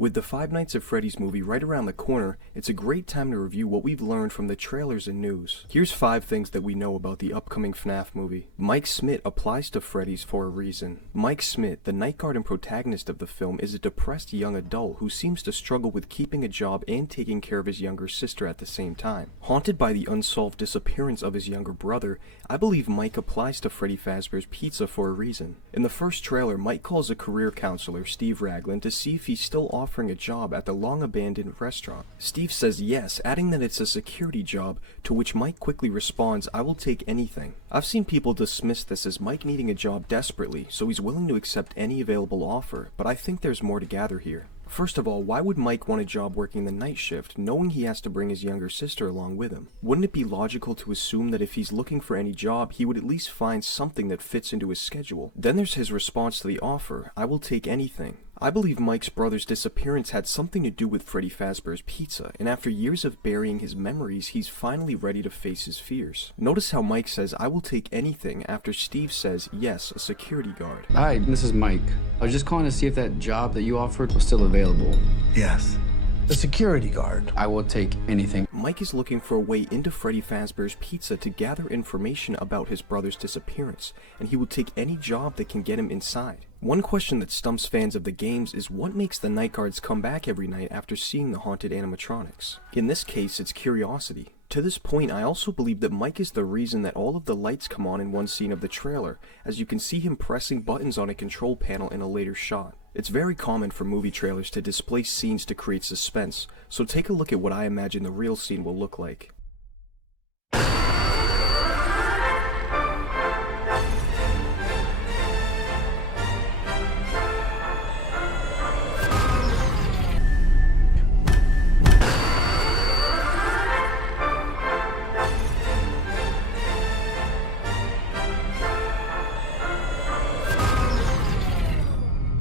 With the Five Nights at Freddy's movie right around the corner, it's a great time to review what we've learned from the trailers and news. Here's 5 things that we know about the upcoming FNAF movie. Mike Schmidt applies to Freddy's for a reason. Mike Schmidt, the night guard and protagonist of the film, is a depressed young adult who seems to struggle with keeping a job and taking care of his younger sister at the same time. Haunted by the unsolved disappearance of his younger brother, I believe Mike applies to Freddy Fazbear's Pizza for a reason. In the first trailer, Mike calls a career counselor, Steve Raglan, to see if he's still offering a job at the long-abandoned restaurant. Steve says yes, adding that it's a security job, to which Mike quickly responds, "I will take anything." I've seen people dismiss this as Mike needing a job desperately, so he's willing to accept any available offer, but I think there's more to gather here. First of all, why would Mike want a job working the night shift, knowing he has to bring his younger sister along with him? Wouldn't it be logical to assume that if he's looking for any job, he would at least find something that fits into his schedule? Then there's his response to the offer, "I will take anything." I believe Mike's brother's disappearance had something to do with Freddy Fazbear's Pizza, and after years of burying his memories, he's finally ready to face his fears. Notice how Mike says, "I will take anything," after Steve says, "Yes, a security guard." Hi, this is Mike. I was just calling to see if that job that you offered was still available. Yes. The security guard. I will take anything. Mike is looking for a way into Freddy Fazbear's Pizza to gather information about his brother's disappearance, and he will take any job that can get him inside. One question that stumps fans of the games is what makes the night guards come back every night after seeing the haunted animatronics? In this case, it's curiosity. To this point, I also believe that Mike is the reason that all of the lights come on in one scene of the trailer, as you can see him pressing buttons on a control panel in a later shot. It's very common for movie trailers to display scenes to create suspense, so take a look at what I imagine the real scene will look like.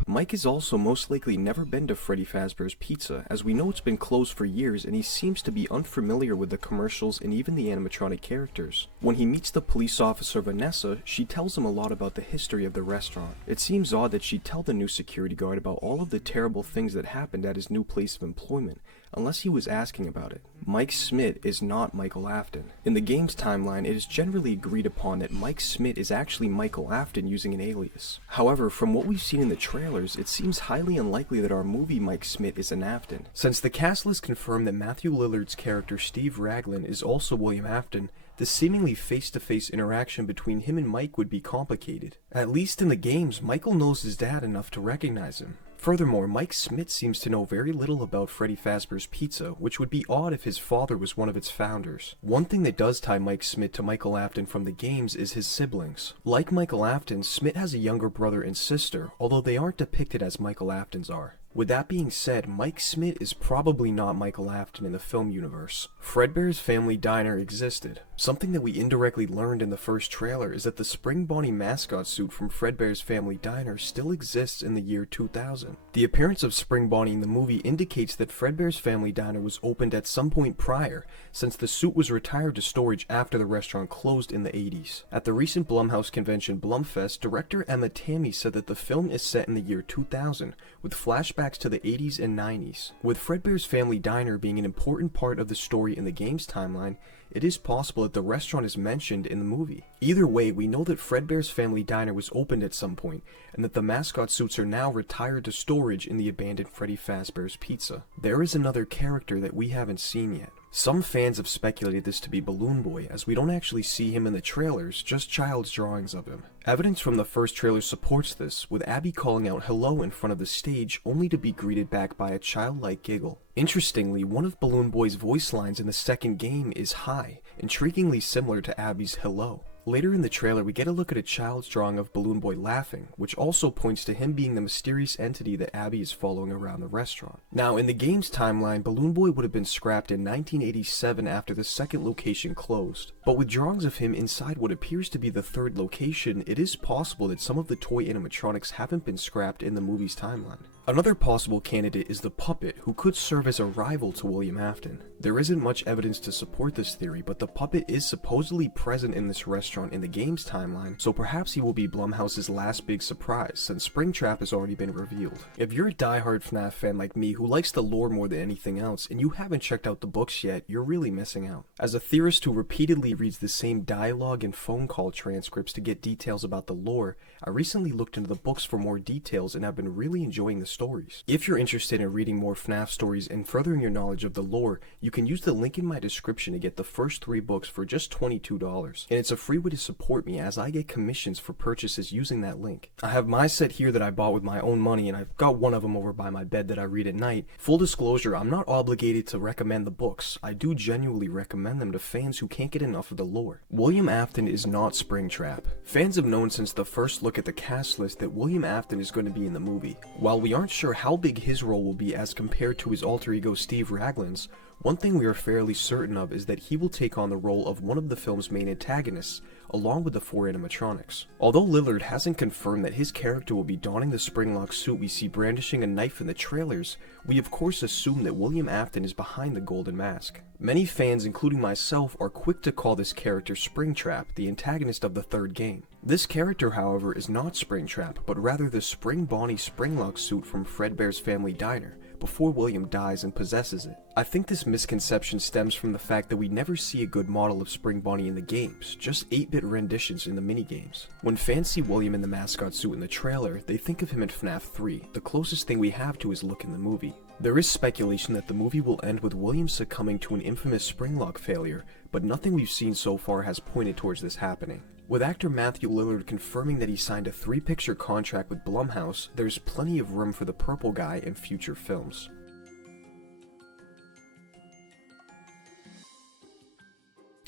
Mike has also most likely never been to Freddy Fazbear's Pizza, as we know it's been closed for years and he seems to be unfamiliar with the commercials and even the animatronic characters. When he meets the police officer Vanessa, she tells him a lot about the history of the restaurant. It seems odd that she'd tell the new security guard about all of the terrible things that happened at his new place of employment, unless he was asking about it. Mike Schmidt is not Michael Afton. In the game's timeline, it is generally agreed upon that Mike Schmidt is actually Michael Afton using an alias. However, from what we've seen in the trailers, it seems highly unlikely that our movie Mike Schmidt is an Afton. Since the cast list confirmed that Matthew Lillard's character Steve Raglan is also William Afton, the seemingly face-to-face interaction between him and Mike would be complicated. At least in the games, Michael knows his dad enough to recognize him. Furthermore, Mike Schmidt seems to know very little about Freddy Fazbear's Pizza, which would be odd if his father was one of its founders. One thing that does tie Mike Schmidt to Michael Afton from the games is his siblings. Like Michael Afton, Schmidt has a younger brother and sister, although they aren't depicted as Michael Afton's are. With that being said, Mike Schmidt is probably not Michael Afton in the film universe. Fredbear's family diner existed. Something that we indirectly learned in the first trailer is that the Spring Bonnie mascot suit from Fredbear's family diner still exists in the year 2000. The appearance of Spring Bonnie in the movie indicates that Fredbear's family diner was opened at some point prior, since the suit was retired to storage after the restaurant closed in the 80s. At the recent Blumhouse convention BlumFest, director Tammi said that the film is set in the year 2000, with flashbacks to the 80s and 90s. With Fredbear's family diner being an important part of the story in the game's timeline, it is possible that the restaurant is mentioned in the movie. Either way, we know that Fredbear's family diner was opened at some point, and that the mascot suits are now retired to storage in the abandoned Freddy Fazbear's Pizza. There is another character that we haven't seen yet. Some fans have speculated this to be Balloon Boy, as we don't actually see him in the trailers, just child's drawings of him. Evidence from the first trailer supports this, with Abby calling out hello in front of the stage, only to be greeted back by a childlike giggle. Interestingly, one of Balloon Boy's voice lines in the second game is hi, intriguingly similar to Abby's hello. Later in the trailer, we get a look at a child's drawing of Balloon Boy laughing, which also points to him being the mysterious entity that Abby is following around the restaurant. Now, in the game's timeline, Balloon Boy would have been scrapped in 1987 after the second location closed. But with drawings of him inside what appears to be the third location, it is possible that some of the toy animatronics haven't been scrapped in the movie's timeline. Another possible candidate is the puppet, who could serve as a rival to William Afton. There isn't much evidence to support this theory, but the puppet is supposedly present in this restaurant in the game's timeline, so perhaps he will be Blumhouse's last big surprise, since Springtrap has already been revealed. If you're a diehard FNAF fan like me who likes the lore more than anything else, and you haven't checked out the books yet, you're really missing out. As a theorist who repeatedly reads the same dialogue and phone call transcripts to get details about the lore, I recently looked into the books for more details and have been really enjoying the stories. If you're interested in reading more FNAF stories and furthering your knowledge of the lore, you can use the link in my description to get the first 3 books for just $22. And it's a free way to support me as I get commissions for purchases using that link. I have my set here that I bought with my own money, and I've got one of them over by my bed that I read at night. Full disclosure, I'm not obligated to recommend the books. I do genuinely recommend them to fans who can't get enough of the lore. William Afton is not Springtrap. Fans have known since the first look at the cast list that William Afton is going to be in the movie. While we aren't sure how big his role will be as compared to his alter ego Steve Raglan's, one thing we are fairly certain of is that he will take on the role of one of the film's main antagonists, along with the 4 animatronics. Although Lillard hasn't confirmed that his character will be donning the springlock suit we see brandishing a knife in the trailers, we of course assume that William Afton is behind the golden mask. Many fans, including myself, are quick to call this character Springtrap, the antagonist of the 3rd game. This character, however, is not Springtrap, but rather the Spring Bonnie springlock suit from Fredbear's family diner, before William dies and possesses it. I think this misconception stems from the fact that we never see a good model of Spring Bonnie in the games, just 8-bit renditions in the minigames. When fans see William in the mascot suit in the trailer, they think of him in FNAF 3, the closest thing we have to his look in the movie. There is speculation that the movie will end with William succumbing to an infamous springlock failure, but nothing we've seen so far has pointed towards this happening. With actor Matthew Lillard confirming that he signed a 3-picture contract with Blumhouse, there's plenty of room for the purple guy in future films.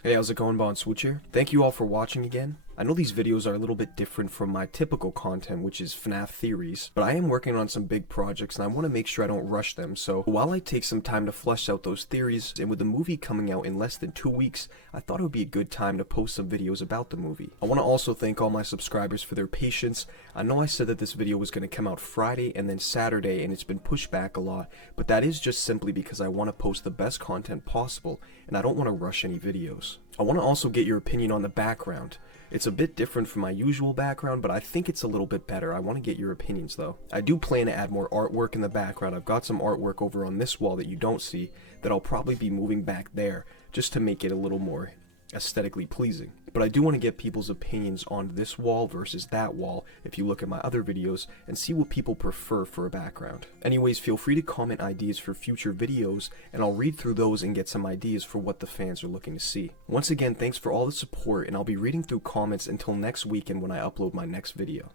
Hey, how's it going, Bon Swooch here? Thank you all for watching again. I know these videos are a little bit different from my typical content, which is FNAF theories, but I am working on some big projects and I want to make sure I don't rush them, so while I take some time to flesh out those theories, and with the movie coming out in less than 2 weeks, I thought it would be a good time to post some videos about the movie. I want to also thank all my subscribers for their patience. I know I said that this video was going to come out Friday and then Saturday, and it's been pushed back a lot, but that is just simply because I want to post the best content possible, and I don't want to rush any videos. I want to also get your opinion on the background. It's a bit different from my usual background, but I think it's a little bit better. I want to get your opinions though. I do plan to add more artwork in the background. I've got some artwork over on this wall that you don't see that I'll probably be moving back there just to make it a little more aesthetically pleasing. But I do want to get people's opinions on this wall versus that wall if you look at my other videos and see what people prefer for a background. Anyways, feel free to comment ideas for future videos and I'll read through those and get some ideas for what the fans are looking to see. Once again, thanks for all the support, and I'll be reading through comments until next weekend when I upload my next video.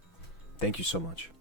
Thank you so much.